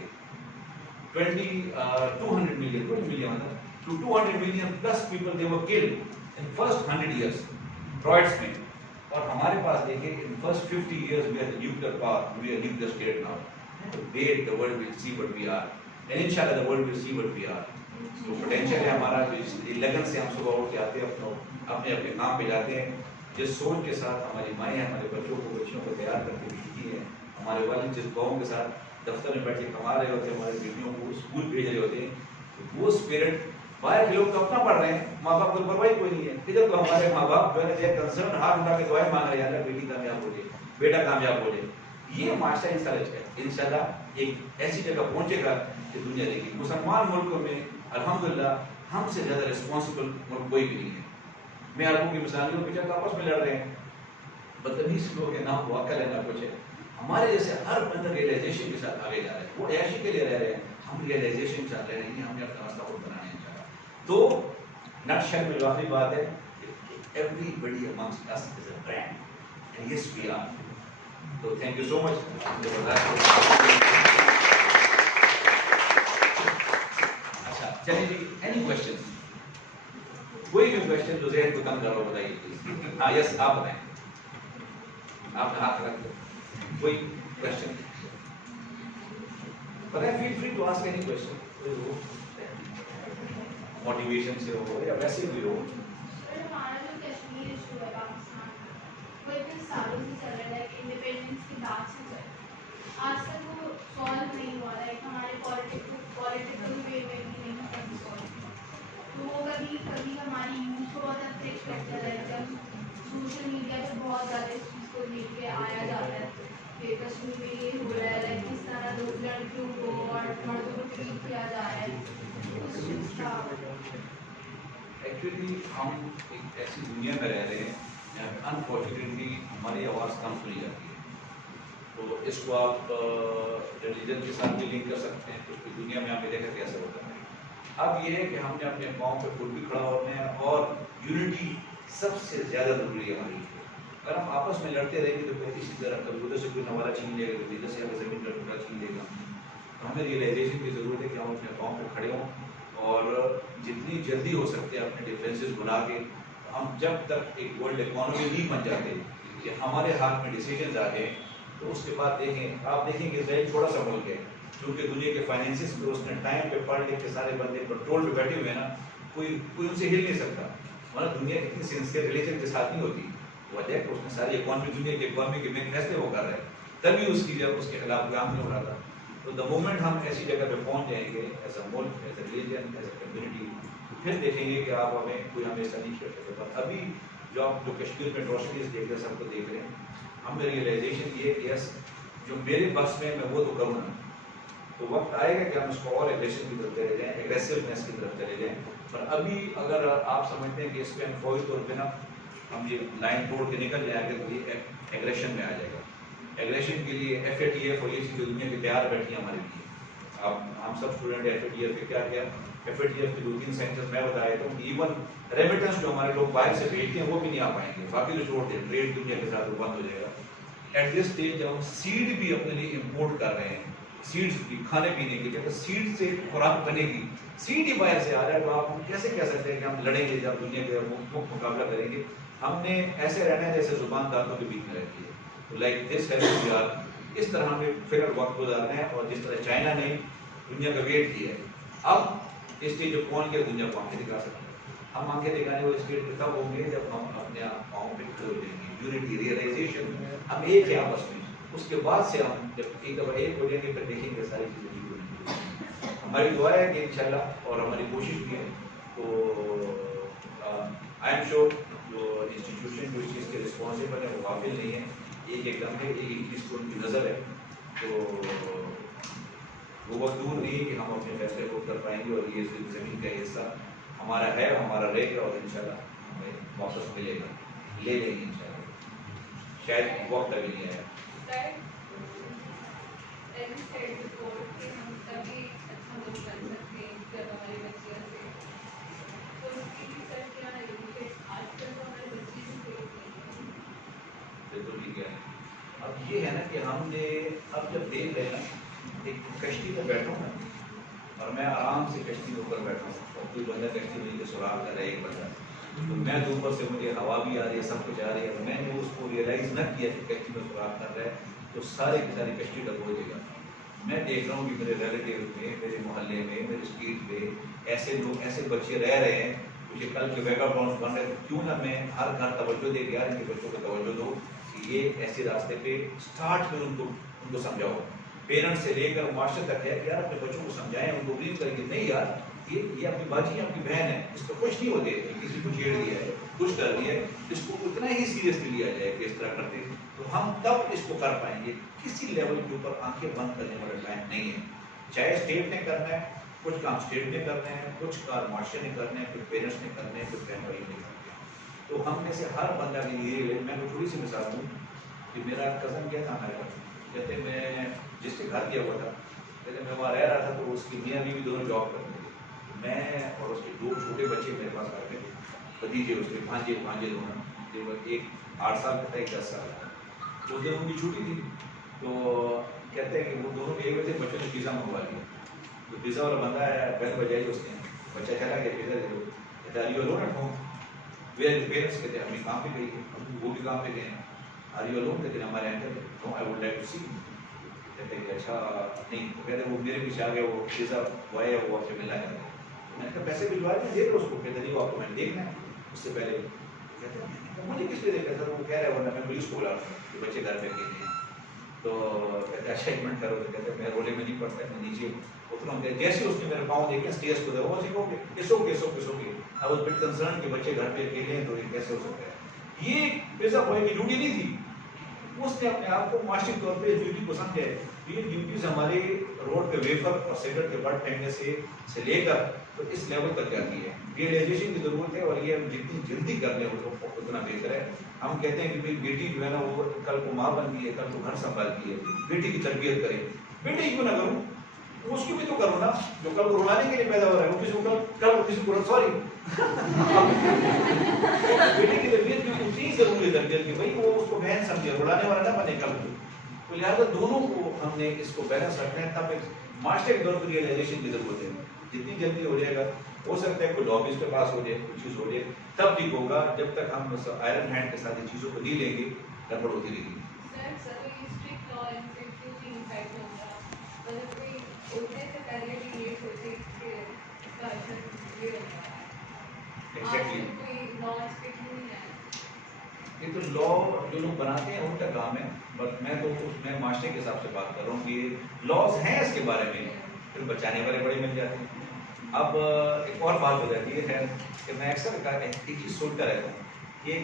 200 million to 200 million plus people they were killed in first 100 years Troits میں. اور ہمارے پاس دیکھیں in first 50 years we are the nuclear power, we are nuclear state now. Wait, the world will see what we are, and inshallah the world will see what we are. تو potential ہے ہمارا, لگن سے ہم صبح اٹھ کے آتے ہیں, اپنے کام پہ جاتے ہیں, جس سوچ کے ساتھ ہماری مائیں ہمارے بچوں کو تیار کر کے بھیجتی ہیں, ہمارے والد جس قوم کے ساتھ دفتر میں بیٹھ کے کما رہے ہوتے ہیں, ہماری بیٹیوں کو اسکول بھیج رہے ہوتے ہیں, وہ اسپرٹ باہر کے لوگ تو اپنا پڑھ رہے ہیں, ماں باپ کو پرواہ کوئی نہیں ہے. ادھر تو ہمارے ماں باپ جو ہے کنسرن ہاتھ اٹھا کے دعائیں مانگ رہے ہیں, بیٹی کامیاب ہو جائے, بیٹا کامیاب ہو جائے. یہ معاشرہ انشاءاللہ ایک ایسی جگہ پہنچے گا کہ دنیا دیکھے. مسلمان ملکوں میں الحمدللہ ہم سے زیادہ ریسپانسبل ملک کوئی بھی نہیں ہے. میں عربوں کی مثالوں کے جگہ آپس میں لڑ رہے ہیں, بدتمیز لوگ ہیں, نہ کو عقل ہے نہ کچھ ہے. ہمارے جیسے ہر بندہ ریئلائزیشن کے ساتھ آگے جا رہے ہیں, وہ عیاشی کے لیے رہ رہے ہیں, ہم ریئلائزیشن کے ساتھ رہ رہے ہیں, ہم نے اپنا راستہ خود بنانے ہیں چاہا. تو نٹ شیل میں آخری بات ہے کہ everybody amongst us is a brand, and yes we are. So thank you so much. اچھا چلیے جی, any questions? کوئی بھی کوشچن جو ذہن کو تنگ کر رہا ہو بتائیے پلیز. ہاں یس آپ بتائیں, آپ کا ہاتھ رکھ دو. کوئی کوشچن بتائیں, feel free to ask any question, motivation سے ہو یا ویسے بھی ہو. ہمارا جو کشمیر ایشو ہے پاکستان کا, وہ اتنے سالوں سے چل رہا ہے کہ انڈیپینڈنس کے بعد سے چل رہا ہے, آج تک وہ سالو نہیں ہوا ہے. ہمارے پولیٹیکل وے میں بھی نہیں کبھی سالو ہوا. تو وہ کبھی ہماری یوتھ کو بہت افیکٹ کرتا ہے, جب سوشل میڈیا پہ بہت زیادہ اس چیز کو لے کے آیا جاتا ہے کہ کشمیر میں یہ ہو رہا ہے, کس طرح لوگ لڑکیوں کو اور مردوں کو ٹریٹ کیا جا رہا ہے. اس چیز کا ایکچولی ہم ایک ایسی دنیا میں رہ رہے ہیں جہاں پہ انفارچونیٹلی ہماری آواز کم سنی جاتی ہے. تو اس کو آپ ریلیجن کے ساتھ بھی لنک کر سکتے ہیں, تو دنیا میں آپ نے دیکھا کیسے ہوتا ہے. اب یہ ہے کہ ہم نے اپنے قوم پہ خود بھی کھڑا ہوتے ہیں, اور یونٹی سب سے زیادہ ضروری ہے ہماری. اگر ہم آپس میں لڑتے رہیں گے تو پھر اسی طرح کبھی ادھر سے کوئی نوارا چھین لے گا, کبھی ادھر سے زمین کا ٹکڑا چھین لے گا. تو ہمیں ریئلائزیشن کی ضرورت ہے کہ ہم اپنے قوم پہ کھڑے ہوں, اور جتنی جلدی ہو سکتے ہیں اپنے ڈفرینسز بنا کے, ہم جب تک ایک ورلڈ اکانومی نہیں بن جاتے کہ ہمارے ہاتھ میں ڈیسیجنز آ گئے, تو اس کے بعد آپ دیکھیں کہ اسرائیل چھوٹا سا ملک ہے, کیونکہ دنیا کے فائنینسز کو اس نے ٹائم پہ پڑھ لکھ کے سارے بندے کنٹرول پہ بیٹھے ہوئے ہیں نا, کوئی ان سے ہل نہیں سکتا. مطلب دنیا اتنی سینسیئر ریلیجن کے ساتھ نہیں ہوتی. وجہ ہے کہ اس نے ساری اکانومی, دنیا کی اکانومی کے مین فیصلے وہ کر رہے ہیں, تبھی اس کی جب اس کے خلاف کام نہیں ہو رہا تھا. تو دا مومنٹ ہم ایسی جگہ پہ پہنچ جائیں گے ایز اے ملک, as a religion, as a community, پھر دیکھیں گے کہ آپ ہمیں کوئی ایسا نہیں کر سکتے. پر ابھی جو کشمیر میں اٹراسٹیز دیکھ رہے ہیں, سب کو دیکھ رہے ہیں, ہم میں ریئلائزیشن یہ کہ یس جو میرے بس میں وہ تو کروں نا. تو وقت آئے گا کہ ہم اس کو اور ایگریشن کی طرف چلے جائیں, ایگریسونیس کی طرف چلے جائیں. پر ابھی اگر آپ سمجھتے ہیں کہ اس پہ ہم فوری طور پہ نا ہم یہ لائن توڑ کے نکل جائیں گے تو یہ ایگریشن میں آ جائے گا. ایگریشن کے لیے FATF اور یہ چیزیں دنیا کے تیار بیٹھی ہیں ہمارے لیے. اب ہم سب اسٹوڈنٹ FATF کے کیا کیا, FATF کے 2-3 سینچرز میں بتا دیتا ہوں. ایون ریمیٹنس جو ہمارے لوگ باہر سے بھیجتے ہیں وہ بھی نہیں آ پائیں گے, باقی جو چھوڑ دیں, ٹریڈ دنیا کے ساتھ وہ بند ہو جائے گا. ایٹ دس اسٹیج جب ہم سیڈ بھی اپنے لیے امپورٹ کر رہے ہیں, سیڈز بھی کھانے پینے کی, جب سیڈ سے خوراک بنے گی, سیڈ ہی باہر سے آ رہا ہے, تو آپ کیسے کہہ سکتے ہیں کہ ہم لڑیں گے جب دنیا کے مقابلہ کریں گے؟ ہم نے ایسے رہنا ہے جیسے زبان دانتوں کے بیچ میں رہتی ہے. لائک دس ہے, اس طرح ہمیں پھر وقت گزارنا ہے, اور جس طرح چائنا نے دنیا کا ویٹ کیا ہے, اب اس کے جو کون کے دنیا کو آنکھیں دکھا سکتے ہیں. ہم آنکھیں دکھانے وہ اسٹیٹ پہ تب ہوں گے جب ہم اپنے آپ پاؤں پہ کھڑے ہو جائیں گے. یونٹی, ریئلائزیشن, ہم ایک ہے آپس میں. اس کے بعد سے ہم جب ایک دفعہ ایک ہو جائیں گے, پھر دیکھیں گے ساری چیزیں ٹھیک ہو جائیں گی. ہماری دعا ہے کہ انشاءاللہ, اور ہماری کوشش بھی ہے, تو آئی ایم شیور جو انسٹیٹیوشن جو اس چیز کے رسپانسبل ہے وہ قابل نہیں ہے. ایک ایک دم ہے, ایک ایک چیز کو ان کی نظر ہے, تو وہ وقت دور نہیں ہے کہ ہم اپنے فیصلے کو کر پائیں گے, اور یہ زمین کا حصہ ہمارا ہے, ہمارا رہے گا, اور انشاءاللہ ہمیں واپس ملے گا, لے لیں گے انشاءاللہ. شاید وقت ابھی نہیں آیا. بالکل ٹھیک ہے. اب یہ ہے نا کہ ہم نے اب جب دیکھ رہے ہیں نا, ایک کشتی پہ بیٹھا ہوں نا, اور میں آرام سے کشتی کے اوپر بیٹھا ہوں, اور کوئی بندہ کشتی میں سراغ کر رہا ہے, ایک بندہ, تو میں تو اوپر سے مجھے ہوا بھی آ رہی ہے, سب کچھ آ رہی ہے, میں نے اس کو ریئلائز نہ کیا کہ کشتی میں سراغ کر رہا ہے, تو سارے کی ساری کشتی ڈب ہو جائے گا. میں دیکھ رہا ہوں کہ میرے ریلیٹیو میں, میرے محلے میں, میرے اسٹریٹ پہ ایسے لوگ, ایسے بچے رہ رہے ہیں, مجھے کل کے ویگا گراؤنڈ بن رہے ہیں. کیوں نہ میں ہر گھر توجہ دے کے, یار ان کے بچوں کو توجہ دو کہ یہ ایسے راستے پہ اسٹارٹ میں ان کو سمجھاؤ. پیرنٹس سے لے کر معاشرے تک ہے کہ یار اپنے بچوں کو سمجھائیں, ان کو بریف کریں کہ نہیں یار یہ اپنی باجی ہے, آپ کی بہن ہے, اس کو کچھ نہیں ہوتے, کسی کو چھیڑ دیا ہے, کچھ کر دیا ہے, اس کو اتنا ہی سیریسلی لیا جائے کہ اس طرح کرتے, تو ہم تب اس کو کر پائیں گے. کسی لیول کے اوپر آنکھیں بند کرنے والا ٹائم نہیں ہے. چاہے اسٹیٹ نے کرنا ہے, کچھ کام اسٹیٹ نے کرنا ہے, کچھ کام معاشرے نے کرنا ہے, کچھ پیرنٹس نے کرنا ہے, کچھ فیملی نے کرنا ہے. تو ہم میں سے ہر بندہ کے لیے, میں کو تھوڑی سی مثال دوں کہ میرا کزن کیا تھا ہمارے گھر, کہتے میں جس کے گھر گیا ہوا تھا, کہتے میں وہاں رہ رہا تھا, تو اس کی میاں بیوی دونوں جاب کرتے تھے. میں اور اس کے دو چھوٹے بچے میرے پاس آ گئے, بھتیجے, اس کے بھانجے دونوں, ایک 8 سال کا تھا, ایک 10 سال کا. اس دن ان کی چھٹی تھی, تو کہتے ہیں کہ وہ دونوں ایک بجے بچوں نے پیزا منگوا لیا. تو پیزا والا بندہ آیا, بیل بجائی اس نے, بچہ چلا گیا, پیزا دے دو, کہتے are you alone at home, where parents, کہتے ہمیں کام پہ گئی ہے, وہ بھی کام پہ گئے ہیں, آر یو الون, کہتے ہمارے uncle, no I would like to see. کہتے ہیں کہ اچھا نہیں, تو کہتے وہ میرے پیچھے آ گیا, وہ پیزا بوائے ہے, وہ آپ سے ملنا چاہتے ہیں. میں نے کہا پیسے بھجوائے, میں دے دو اس کو. کہتے نہیں, وہ آپ کو میں نے دیکھنا ہے اس سے پہلے. کہتے ہیں مجھے کس لیے دیکھا تھا, وہ کہہ رہے ورنہ میں پولیس کو بلا رہا ہوں کہ بچے گھر پہ اکیلے ہیں. تو کہتے اچھا ایک منٹ کرو, تو کہتے میں رولے میں نہیں پڑتا, میں نیچے اتنا ہوں. جیسے اس نے میرے پاؤں دیکھے اسٹیئرس کو, وہ سیکھو گے کسو کے. I was bit concerned کہ بچے گھر پہ اکیلے ہیں, تو یہ کیسے ہو سکتا ہے. یہ پیسہ بوائے کی ڈیوٹی نہیں تھی, اس نے اپنے آپ کو معاشی طور پہ ڈیوٹی کو سمجھا ہے. یہ ڈیوٹیز ہمارے روڈ پہ ویفر اور سگریٹ کے بٹ پھینکنے سے لے کر تو اس لیول تک جاتی ہے. ریئلائزیشن کی ضرورت ہے, اور یہ ہم جتنی جلدی کر لیں اتنا بہتر ہے. ہم کہتے ہیں کہ بیٹی جو ہے نا وہ کل کو ماں بنتی ہے, کل کو گھر سنبھالتی ہے, بیٹی کی تربیت کرے. بیٹی کیوں نہ کروں, اس کی بھی تو کروں نا, جو کل کو رلانے کے لیے پیدا ہو رہا ہے, وہ کسی کو کل کسی کو سوری بیٹی کی تربیت کی اتنی ضروری ہے تربیت کی, بھائی وہ اس کو بہن سمجھے, رلانے والا نہ بنے کل کو. تو لہٰذا دونوں کو ہم نے اس کو بیلنس رکھنا ہے, تب ایک معاشرے کے طور پر ریئلائزیشن کی ضرورت ہے. جتنی جلدی ہو جائے گا, ہو سکتا ہے کوئی لابیز کے پاس ہو جائے, کوئی چیز ہو جائے, تب ٹھیک ہوگا. جب تک ہم آئرن ہینڈ کے ساتھ ان چیزوں کو نہیں لیں گے, گڑبڑ ہوتی رہے گی. یہ تو لا جو لوگ بناتے ہیں ان کا کام ہے, بٹ میں معاشرے کے حساب سے بات کر رہا ہوں کہ لاز ہیں اس کے بارے میں, پھر بچانے والے بڑے مل جاتے ہیں. اب ایک اور بات ہو جاتی ہے کہ میں اکثر ایک چیز سوچتا رہتا ہوں کہ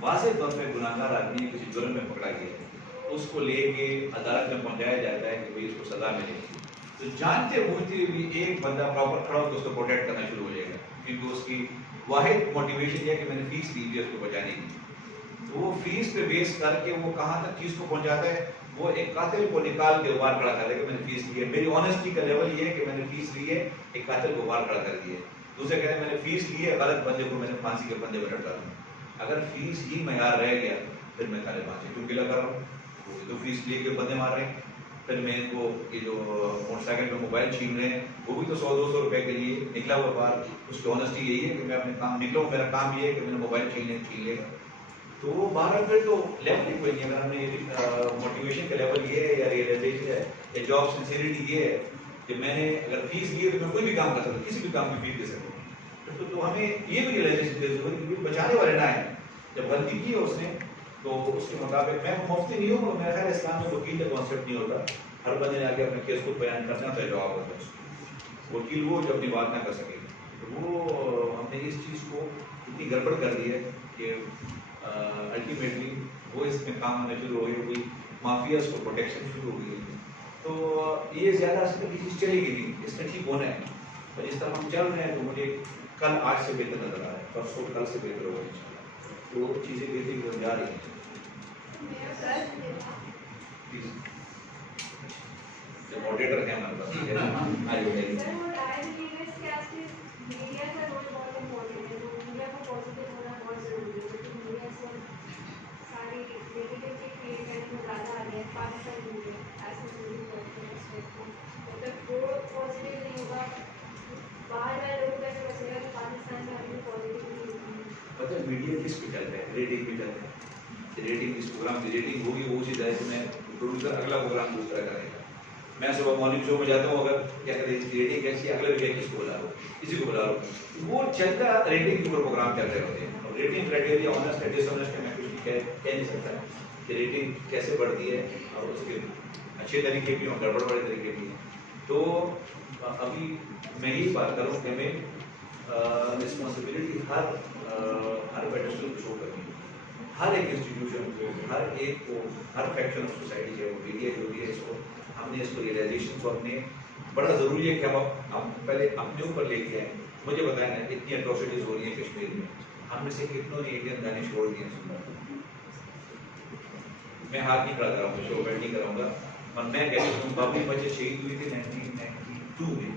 واضح طور پہ گناہگار آدمی کسی جرم میں پکڑا گیا ہے, اس کو لے کے عدالت میں پہنچایا جاتا ہے کہ بھائی اس کو سزا ملے, تو جانتے بوجھتے بھی ایک بندہ پراپر کھڑا ہو کے اس کو پروٹیکٹ کرنا شروع ہو جائے گا, کیونکہ اس کی واحد موٹیویشن یہ ہے کہ میں نے فیس لی ہے اس کو بچانے کی. تو وہ فیس پہ بیس کر کے وہ کہاں تک چیز کو پہنچاتا ہے, وہ ایک قاتل کو نکال کے باہر کھڑا کر دے کہ میں نے فیس لی ہے. میری آنےسٹی کا لیول یہ ہے کہ میں نے فیس لی ہے, ایک قاتل کو باہر کھڑا کر دیا ہے. دوسرے کہتے ہیں میں نے فیس لی ہے, غلط بندے کو میں نے پھانسی کے بندے پر لٹکا دوں. اگر فیس ہی معیار رہ گیا پھر میں کالے بانچے کیوں گلا کر رہا ہوں, وہ تو فیس لے کے بندے مار رہے ہیں, پھر میں ان کو یہ جو موٹر سائیکل پہ موبائل چھین رہے ہیں وہ بھی تو 100-200 روپے کے لیے نکلا ہوا باہر. اس کی آنیسٹی یہی ہے کہ میں اپنے کام نکلا ہوں, میرا کام یہ ہے کہ میں نے موبائل چھین لے گا. تو وہ باہر پھر تو لیول ہی کوئی نہیں. اگر ہم نے موٹیویشن کا لیول یہ ہے یا ریئلائزیشن ہے یا جاب سنسیریٹی یہ ہے کہ میں نے اگر فیس لی ہے تو میں کوئی بھی کام کر سکتا ہوں, کسی بھی کام کی فیس دے سکتا ہوں. تو ہمیں یہ بھی ریئلائزیشن دے ضروری بچانے والے نہ ہیں. جب غلطی کی ہے اس نے تو اس کے مطابق میں مفتی نہیں ہوں. میرا خیال اسلام میں وکیل کا کانسیپٹ نہیں ہوتا, ہر بندے نے آگے اپنے کیس کو بیان کرنا تو جواب ہوتا ہے اس کو. وکیل وہ جو اپنی بات نہ کر سکے. وہ ہم نے اس چیز کو اتنی گڑبڑ کر دی ہے کہ الٹیمیٹلی وہ اس میں کام آنا شروع ہو گئی, کوئی مافیاز کو پروٹیکشن شروع ہو گئی. تو یہ زیادہ اس میں چیز چلے گی نہیں, اس میں ٹھیک ہونا ہے. اور جس طرح ہم چل رہے ہیں تو مجھے کل آج سے بہتر نظر آ رہا ہے, پرسوں کل سے بہتر ہوگا انشاءاللہ. تو چیزیں بہتری ہو جا رہی ہیں. ماڈریٹر ہیں ہمارے پاس, ٹھیک ہے. پتہ ہے میڈیا کس پہ چلتا ہے, ریٹنگ پہ چلتا ہے. ریٹنگ اس پروگرام کی ریٹنگ ہوگی وہ اسی طرح سے میں پروڈیوسر اگلا پروگرام دوسرا کرے گا. میں صبح مارننگ شو میں جاتا ہوں, اگر کیا کہتے ہیں ریٹنگ کیسی اگلے ویکینڈ کس کو بلا رہا ہوں, کسی کو بلا رہا ہوں, وہ چلتا ریٹنگ کے اوپر پروگرام چل رہے ہوتے ہیں. اور ریٹنگ کرائٹیریا آنیسٹ ہے ڈس آنیسٹ ہے میں کچھ کہہ نہیں سکتا کہ ریٹنگ کیسے بڑھتی ہے, اور اس کے اچھے طریقے بھی اور گڑبڑ بڑے طریقے بھی ہیں. تو ابھی میں یہی بات کروں کہ ہمیں رسپانسبلٹی ہر پیڈسٹل کو شو کرنی ہے, ہر ایک انسٹیٹیوشن کو, ہر ایک کو, ہر فیکشن آف سوسائٹی جو میڈیا جو بھی ہے اس کو ہم نے اس کو ریئلائزیشن کو اپنے بڑا ضروری ہے کہ ہم پہلے اپنے اوپر لے کے آئیں. مجھے بتائیں نا اتنی اٹروسٹیز ہو رہی ہیں کشمیر میں, ہم میں سے کتنوں نے انڈین گانے چھوڑ دیے ہیں. میں ہاتھ نہیں کھڑا کراؤں گا, شو بیٹ نہیں کراؤں گا, اور میں کہتا ہوں بابری بچے شہید ہوئی تھی 1992 میں,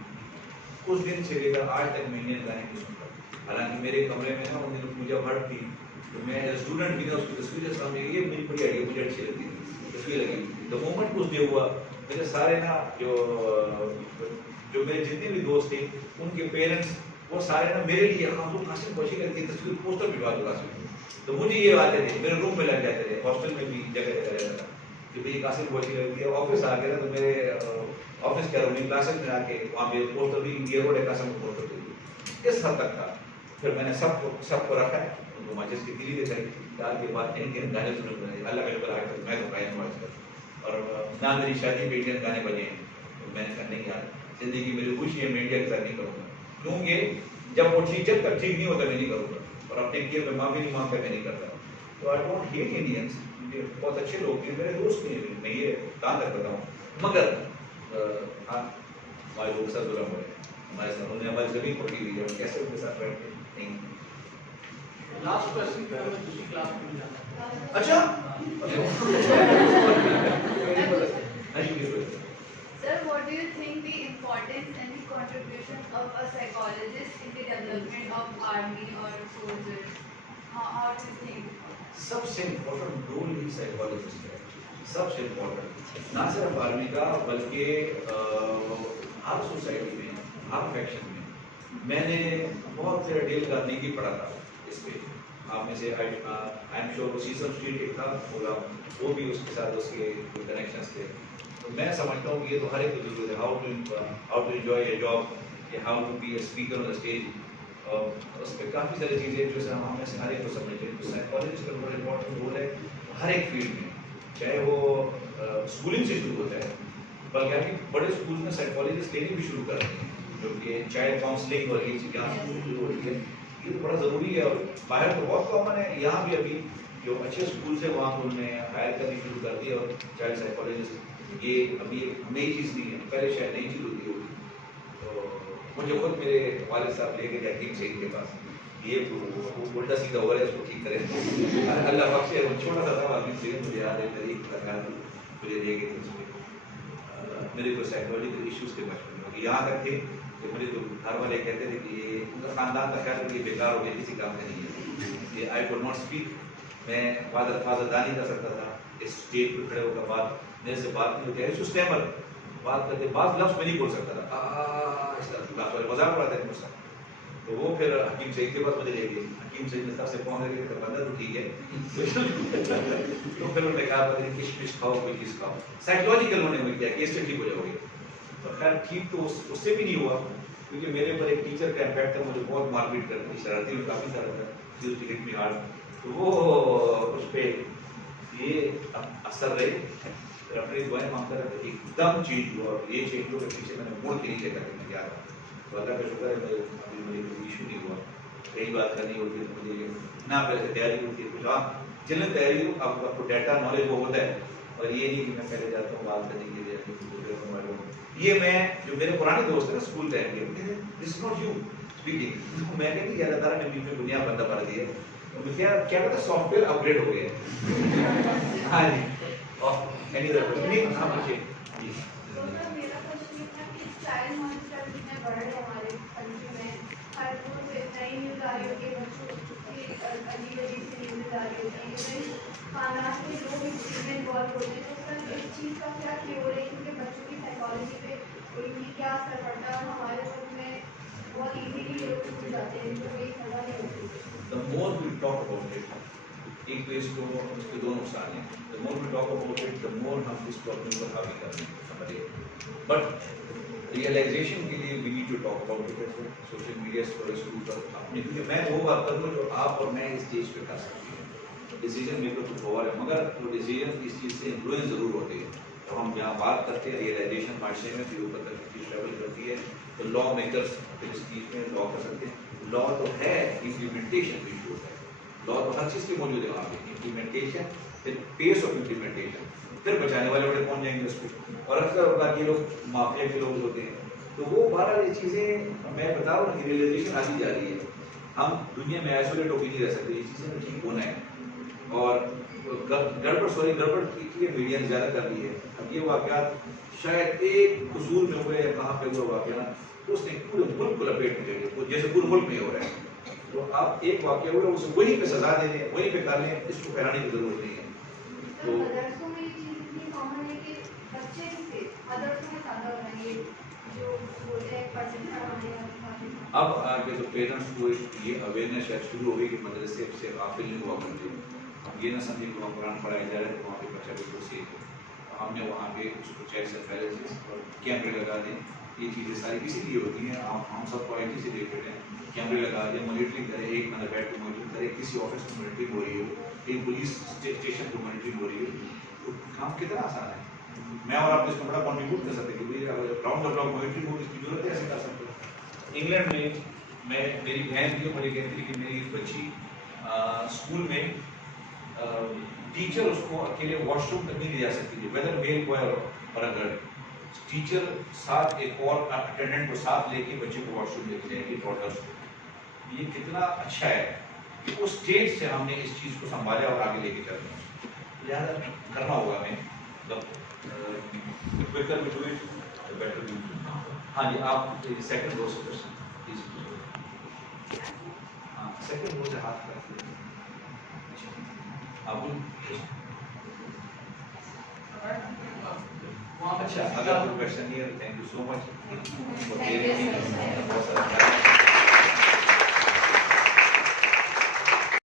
اس دن سے لے کر آج تک میں انڈین گانے نہیں سنتا. حالانکہ میرے کمرے میں نا ان دنوں پوجا بھٹ تھی, تو میں اسٹوڈنٹ بھی تھا, اس کی تصویر سامنے یہ میری بڑی آئی, مجھے اچھی لگتی تھی تصویر لگی. تو مومنٹ اس ڈے ہوا میرے سارے نا جو میرے جتنے بھی دوست تھے ان کے پیرنٹس وہ سارے نا میرے لیے خاتون قاسم کوشی کر کی تصویر پوسٹر بھجوا دو قاسم. تو مجھے یہ آتے تھے, میرے روم میں لگ جاتے تھے, ہاسٹل میں بھی جگہ جگہ رہتا تھا کہ بھائی قاسم کوشی لگتی ہے. آفس آ گیا تو میرے آفس کیا روم کلاسز میں آ کے وہاں پہ پوسٹر بھی یہ روڈ ہے قاسم کو پوسٹر دے. اس حد تک تھا. پھر میں نے سب کو رکھا ہے, ان کو ماچس کی تیلی دے کر آج کے بعد انڈین گانے سنے, اللہ کا شکر آج تک میں تو قائم ہوا. اور نہ میری شادی پہ انڈین گانے بجے ہیں, تو میں نے کہا نہیں یار زندگی میری خوشی ہے, میں انڈیا کے ساتھ نہیں کروں گا. کیونکہ جب وہ ٹھیک جب تک ٹھیک نہیں ہوتا میں نہیں کروں گا, اور اپنے کیے میں معافی نہیں مانگتا میں نہیں کرتا. تو آئی ڈونٹ ہیٹ انڈینس, بہت اچھے لوگ ہیں, میرے دوست ہیں, میں یہ کام کرتا ہوں. مگر ہمارے لوگ ساتھ ظلم ہو رہے ہیں, ہمارے ساتھ انہوں نے ہماری زمین پکڑی ہوئی ہے, کیسے ان کے ساتھ بیٹھتے نہیں. لاسٹ کوشچن پہ ہمیں دوسری کلاس میں جانا ہے. اچھا Sir, what do you think the importance and the contribution of a psychologist in the development of army or soldiers? How do you think? سب سے امپورٹنٹ رول ہی سائیکالوجسٹ ہے, سب سے امپورٹنٹ. نہ صرف آرمی کا بلکہ ہر سوسائٹی میں, ہر فیکشن میں. میں نے بہت ڈیل کرنے کی پڑھا تھا اس پہ. آپ میں سے آئی ایم شیور وہ سیسم اسٹریٹ ایک تھا پروگرام, وہ بھی اس کے ساتھ اس کے کنیکشنس تھے. تو میں سمجھتا ہوں کہ یہ تو ہر ایک کو ضرورت ہے, how to enjoy a job, کہ how to be a speaker on the stage. اس پہ کافی ساری چیزیں جو ہم میں سے ہر ایک کو سمجھتے ہیں. تو سائیکالوجسٹ کا بڑا امپورٹنٹ رول ہے ہر ایک فیلڈ میں, چاہے وہ اسکولنگ سے شروع ہوتا ہے, بلکہ ابھی بڑے اسکول میں سائیکالوجسٹ لینے بھی شروع کر رہے ہیں, جو کہ چائلڈ کاؤنسلنگ اور یہ چیزیں شروع ہو رہی ہے. یہ تو بڑا ضروری ہے, اور باہر تو بہت کامن ہے. یہاں بھی ابھی جو اچھے اسکولس ہیں وہاں انہوں نے ہائر کرنی شروع کر دی, اور چائلڈ سائیکالوجسٹ یہ ابھی ایک نئی چیز نہیں ہے, پہلے شاید نئی چیز ہوتی ہوگی. تو مجھے خود میرے والد صاحب لے کے گئے حکیم سعید کے پاس, یہ الٹا سیدھا ہو رہا ہے, اس کو ٹھیک کریں. اللہ بخشے, وہ چھوٹا سا تھا حکیم سعید, مجھے یاد ہے میری مجھے دے گئے تھے. میرے کو سائیکالوجیکل ایشوز کے بچپن میں یہاں تک تھے کہ مجھے تو گھر والے کہتے تھے کہ یہ ان کا خاندان کا خیال ہے کہ یہ بیکار ہو گیا, کسی کام کا نہیں ہے. یہ آئی کوڈ ناٹ اسپیک, میں بعض الفاظ ادا نہیں کر سکتا تھا، اس اسٹیج پہ کھڑے ہو کر بات میرے سے بات نہیں ہوتی ہے، اسٹیمر بات کرتے بعض لفظ میں نہیں بول سکتا تھا، اس طرح مذاق اڑاتے تھے مجھ سے. تو وہ پھر حکیم سعید کے پاس مجھے لے گئے، حکیم سعید نے طرف سے فون کر کے بندہ تو ٹھیک ہے تو پھر انہوں نے کہا پتہ نہیں کشمش کھاؤ کوئی چیز کھاؤ، سائیکولوجیکل انہوں نے کیا کہ اس سے ٹھیک ہو جاؤ گے. تو خیر ٹھیک تو اس سے بھی نہیں ہوا، کیونکہ میرے اوپر ایک ٹیچر کا امپیکٹ تھا، مجھے بہت مار پیٹ کرتی تھی، شرارتی میں کافی سارا تھا، تو وہ اس پہ یہ اثر رہے. پھر اپنے دعائیں مانگتا رہا، ایک دم چینج ہوا، اور یہ چینج ہوا کہ پیچھے میں نے مڑ کے نیچے کر کے میں گیا تھا. تو اللہ کا شکر ہے ابھی مجھے کوئی ایشو نہیں ہوا. کئی بات کرنی ہوتی ہے تو مجھے نہ پہلے سے تیاری ہوتی ہے، کچھ آپ جن میں تیاری ہو آپ کو ڈیٹا نالج وہ ہوتا ہے، اور یہ نہیں کہ میں پہلے جاتا ہوں بات کرنے کے لیے. یہ میں جو میرے پرانے دوست ہیں نا اسکول ٹائم کے، دس ناٹ یو اسپیکنگ، میں نے کہ اللہ تعالیٰ نے بیچ میں دنیا بندہ بھر دی ہے، کیا کہتا سافٹ ویئر اپ گریڈ ہو گیا ہے. ہاں جی اینی ادر ہاں بچے جی. تو سر میرا کوشچن یہ تھا کہ چائلڈ مانسٹر جتنے بڑھ رہے ہمارے کنٹری میں، ہر روز نئی نیوز آ رہی ہوتی ہے، بچوں کی عجیب عجیب سی نیوز آ رہی ہوتی ہے، خاندان کے لوگ اس چیز میں انوالو ہوتے ہیں. تو سر اس چیز کا کیا کیور ہے، کیونکہ بچوں کی سائیکالوجی پہ یہ کیا اثر پڑتا ہے، اور ہمارے ملک میں بہت ایزیلی لوگ چھوٹ جاتے ہیں، ان کو کوئی سزا نہیں ہوتی. The more we talk about it, ایک تو اس کے دو نقصان ہیں. The more we talk about it, the more ہم اس پرابلم کو حاوی کر رہے ہیں سمجھے. بٹ ریئلائزیشن کے لیے we need to talk about it. Social media پر اسکول پر اپنے، کیونکہ میں وہ بات کروں جو آپ اور میں اس اسٹیج پہ کر سکتے ہیں. ڈیسیجن میکر تو ہوا ہے، مگر وہ ڈیسیجن اس چیز سے انفلوئنس ضرور ہوتے ہیں. تو ہم جہاں بات کرتے ہیں ریئلائزیشن معاشرے میں پھر اوپر تک چیز ٹریول کرتی ہے، تو لا میکرس پھر اس چیز میں لا کر سکتے ہیں. لا تو ہے، امپلیمنٹیشن بھی ایشو ہے. لا تو ہر چیز کی موجود ہے وہاں پہ، امپلیمنٹیشن پھر پیس آف امپلیمنٹیشن، پھر بچانے والے بڑے پہنچ جائیں گے اس پہ. اور اکثر باقی لوگ مافیا کے لوگ ہوتے ہیں. تو وہ بارہ یہ چیزیں میں بتا رہا ہوں، ریئلائزیشن آتی جا رہی ہے. ہم دنیا میں آئسولیٹ ہو کے نہیں رہ سکتے، یہ چیزیں ٹھیک ہونا ہے. اور گڑبڑ کی میڈیا نے زیادہ کر لی ہے. اب یہ واقعات شاید ایک قصور میں ہوئے یا کہاں پہ ہوا واقعہ، اس نے پورے ملک کو لپیٹ میں لے، جیسے پورے ملک میں ہو رہا ہے. تو آپ ایک واقعہ ہوا اسے وہیں پہ سزا دے دیں، وہیں پہ کر لیں، اس کو پھیلانے کی ضرورت نہیں ہے. تو مدرسوں میں یہ چیز اتنی کامن ہے کہ بچے سے مدرسوں میں زیادہ ہو رہا ہے، یہ جو بولتے ہیں پرسنٹ ہمارے یہاں. اب آگے تو پیرنٹس کو یہ اویئرنیس شاید شروع ہو گئی کہ مدرسے سے غافل نہیں ہوا کرتے. یہ نہ سمجھے کہ وہاں قرآن پڑھایا جا رہا ہے تو وہاں پہ بچہ بالکل سیف ہو. ہم نے وہاں پہ اس کو چیکس اینڈ بیلنسز اور کیمرے لگا دیں. یہ چیزیں ساری اسی لیے ہوتی ہیں. ہم سب کو آئی ٹی سے دیکھ رہے ہیں، کیمرے لگا دیں، مانیٹرنگ کرے، ایک بندہ بیٹھ کے مانیٹرنگ کرے، کسی آفس میں مانیٹرنگ ہو رہی ہو، ایک پولیس اسٹیشن کو مانیٹرنگ ہو رہی ہو. تو کام کتنا آسان ہے. میں اور آپ اس میں بڑا کنٹریبیوٹ کر سکتے ہیں کہ راؤنڈ دا کلاک مانیٹرنگ ہو، اس کی ضرورت ہے، ایسے کر سکتے ہیں. انگلینڈ میں میری بہن بھی مجھے کہتی تھی کہ میری بچی اسکول میں ٹیچر اس کو اکیلے واش روم تک نہیں لے جا سکتی تھی، ویدر میل بوائے اور گرل. ٹیچر ساتھ ایک اور اٹینڈنٹ کو ساتھ لے کے بچے کو واش روم لے کے جائے گی ٹاڈلرس کو. یہ کتنا اچھا ہے کہ اس اسٹیج سے ہم نے اس چیز کو سنبھالا اور آگے لے کے چلتے ہیں. لہٰذا کرنا ہوگا ہمیں. ہاں جی آپ سیکنڈ رو سے پلیز. ہاں سیکنڈ رو سے ہاتھ کرتے ہیں. اچھا اگر کوئی کوشچن نہیں ہے، تھینک یو سو مچ.